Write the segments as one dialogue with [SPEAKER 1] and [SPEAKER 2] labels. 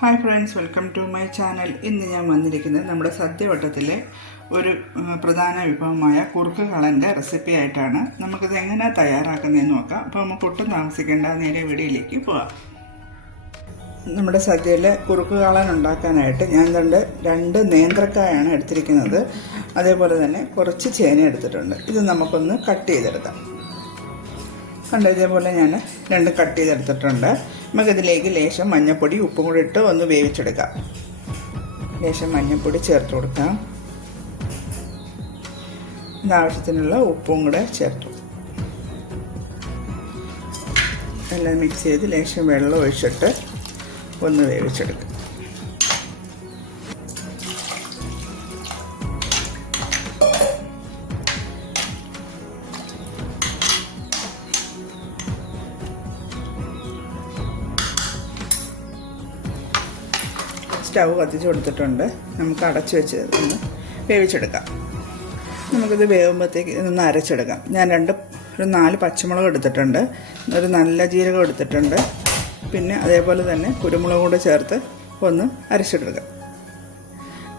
[SPEAKER 1] Hi friends welcome to my channel ഇന്ന് ഞാൻ വന്നിരിക്കുന്നത് നമ്മുടെ സദ്യവട്ടത്തിലെ ഒരു പ്രധാന വിഭവമായ കുറുക്ക് കളന്റെ റെസിപ്പി ആയിട്ടാണ്. നമുക്കിത് എങ്ങനെ തയ്യാറാക്കുന്നതെന്ന് നോക്കാം. അപ്പോൾ നമുക്ക് ഒട്ടും താമസിക്കേണ്ട നേരെ വീടിയിലേക്ക് പോകാം നമ്മുടെ സദ്യയിൽ കുറുക്ക് കളൻ ഉണ്ടാക്കാനായിട്ട് ഞാൻ രണ്ട് രണ്ട് നേന്ത്രക്കായാണ് എടുത്തിരിക്കുന്നത്. അതേപോലെ തന്നെ കുറച്ച് ചേന എടുത്തിട്ടുണ്ട്. ഇത് നമുക്കൊന്ന് കട്ട് ചെയ്തെടുക്കാം. കണ്ടോ ഇതേപോലെ ഞാൻ രണ്ട് കട്ട് ചെയ്തെടുത്തിട്ടുണ്ട്. നമുക്ക് ഇതിലേക്ക് ലേശം മഞ്ഞൾപ്പൊടി ഉപ്പും കൂടി ഇട്ട് ഒന്ന് വേവിച്ചെടുക്കാം. ലേശം മഞ്ഞൾപ്പൊടി ചേർത്ത് കൊടുക്കാം. ഇതാവശ്യത്തിനുള്ള ഉപ്പും കൂടെ ചേർത്തു. എല്ലാം മിക്സ് ചെയ്ത് ലേശം വെള്ളം ഒഴിച്ചിട്ട് ഒന്ന് വേവിച്ചെടുക്കാം. സ്റ്റൗ കത്തിച്ച് കൊടുത്തിട്ടുണ്ട്. നമുക്ക് അടച്ചു വെച്ച് ഒന്ന് വേവിച്ചെടുക്കാം. നമുക്കിത് വേവുമ്പോഴത്തേക്ക് ഇതൊന്ന് അരച്ചെടുക്കാം. ഞാൻ രണ്ട് ഒരു നാല് പച്ചമുളക് എടുത്തിട്ടുണ്ട്. ഒരു നല്ല ജീരകം എടുത്തിട്ടുണ്ട്. പിന്നെ അതേപോലെ തന്നെ കുരുമുളക് കൂടെ ചേർത്ത് ഒന്ന് അരച്ചെടുക്കാം.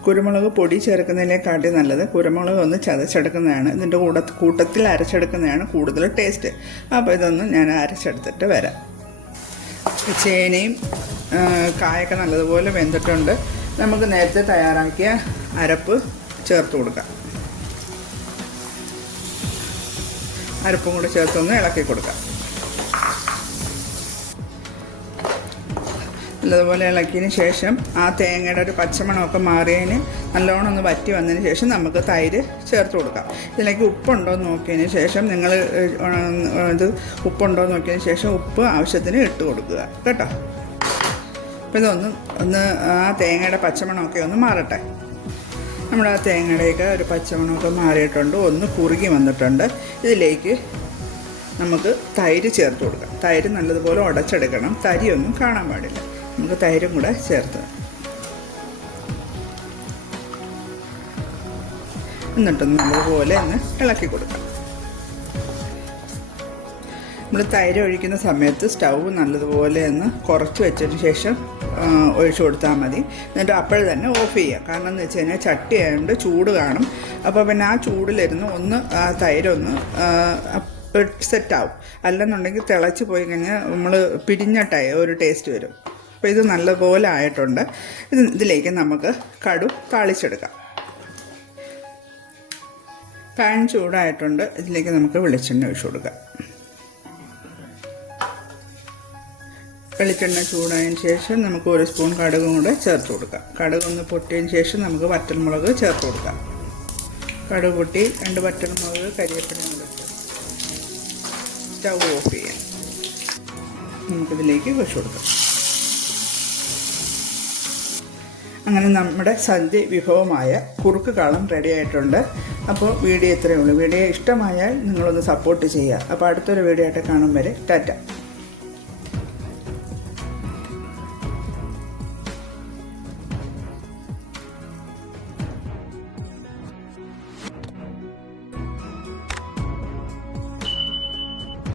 [SPEAKER 1] കുരുമുളക് പൊടി ചേർക്കുന്നതിനേക്കാട്ടി നല്ലത് കുരുമുളക് ഒന്ന് ചതച്ചെടുക്കുന്നതാണ്. ഇതിന്റെ കൂടെ കൂട്ടത്തിൽ അരച്ചെടുക്കുന്നതാണ് കൂടുതൽ ടേസ്റ്റ്. അപ്പോൾ ഇതൊന്ന് ഞാൻ അരച്ചെടുത്തിട്ട് വരാം. ചേനയും കായൊക്കെ നല്ലതുപോലെ വെന്തിട്ടുണ്ട്. നമുക്ക് നേരത്തെ തയ്യാറാക്കിയ അരപ്പ് ചേർത്ത് കൊടുക്കാം. അരപ്പും കൂടെ ചേർത്തൊന്ന് ഇളക്കി കൊടുക്കാം. നല്ലതുപോലെ ഇളക്കിയതിന് ശേഷം ആ തേങ്ങയുടെ ഒരു പച്ചമണമൊക്കെ മാറിയതിന് നല്ലോണം ഒന്ന് വറ്റി വന്നതിന് ശേഷം നമുക്ക് തൈര് ചേർത്ത് കൊടുക്കാം. ഇതിലേക്ക് ഉപ്പുണ്ടോ എന്ന് നോക്കിയതിന് ശേഷം നിങ്ങൾ ഇത് ഉപ്പുണ്ടോ എന്ന് നോക്കിയതിന് ശേഷം ഉപ്പ് ആവശ്യത്തിന് ഇട്ട് കൊടുക്കുക. കേട്ടോ? അപ്പോൾ ഇതൊന്ന് ഒന്ന് ആ തേങ്ങയുടെ പച്ചമണമൊക്കെ ഒന്ന് മാറട്ടെ. നമ്മുടെ ആ തേങ്ങയുടെയൊക്കെ ഒരു പച്ചമണമൊക്കെ മാറിയിട്ടുണ്ട്. ഒന്ന് കുറുകി വന്നിട്ടുണ്ട്. ഇതിലേക്ക് നമുക്ക് തൈര് ചേർത്ത് കൊടുക്കാം. തൈര് നല്ലതുപോലെ ഉടച്ചെടുക്കണം. തരിയൊന്നും കാണാൻ പാടില്ല. നമുക്ക് തൈരും കൂടെ ചേർത്ത്. എന്നിട്ടൊന്ന് നല്ലതുപോലെ ഒന്ന് ഇളക്കി കൊടുക്കാം. നമ്മൾ തൈര് ഒഴിക്കുന്ന സമയത്ത് സ്റ്റൗ നല്ലതുപോലെ ഒന്ന് കുറച്ച് വെച്ചതിന് ശേഷം ഒഴിച്ചു കൊടുത്താൽ മതി. എന്നിട്ട് അപ്പോൾ തന്നെ ഓഫ് ചെയ്യുക. കാരണം എന്ന് വെച്ച് കഴിഞ്ഞാൽ ചട്ടി ആയതുകൊണ്ട് ചൂട് കാണും. അപ്പോൾ പിന്നെ ആ ചൂടിലിരുന്ന് ഒന്ന് ആ തൈരൊന്ന് സെറ്റാവും. അല്ലെന്നുണ്ടെങ്കിൽ തിളച്ച് പോയി കഴിഞ്ഞാൽ നമ്മൾ പിരിഞ്ഞട്ടായ ഒരു ടേസ്റ്റ് വരും. അപ്പോൾ ഇത് നല്ലപോലെ ആയിട്ടുണ്ട്. ഇത് ഇതിലേക്ക് നമുക്ക് കടു താളിച്ചെടുക്കാം. പാൻ ചൂടായിട്ടുണ്ട്. ഇതിലേക്ക് നമുക്ക് വെളിച്ചെണ്ണ ഒഴിച്ചു കൊടുക്കാം. വെളിച്ചെണ്ണ ചൂടായതിന് ശേഷം നമുക്ക് ഒരു സ്പൂൺ കടുകും കൂടെ ചേർത്ത് കൊടുക്കാം. കടുക് ഒന്ന് പൊട്ടിയതിന് ശേഷം നമുക്ക് വറ്റൽമുളക് ചേർത്ത് കൊടുക്കാം. കടുക് പൊട്ടി രണ്ട് വറ്റൽമുളക് കരിവേപ്പിലയും കൂടെ സ്റ്റൗ ഓഫ് ചെയ്യാം. നമുക്കിതിലേക്ക് വെച്ച് കൊടുക്കാം. അങ്ങനെ നമ്മുടെ സദ്യ വിഭവമായ കുറുക്ക് കാളം റെഡി ആയിട്ടുണ്ട്. അപ്പോൾ വീഡിയോ ഇത്രയേ ഉള്ളൂ. വീഡിയോ ഇഷ്ടമായാൽ നിങ്ങളൊന്ന് സപ്പോർട്ട് ചെയ്യുക. അപ്പോൾ അടുത്തൊരു വീഡിയോ ആയിട്ട് കാണും വരെ. ടാറ്റ.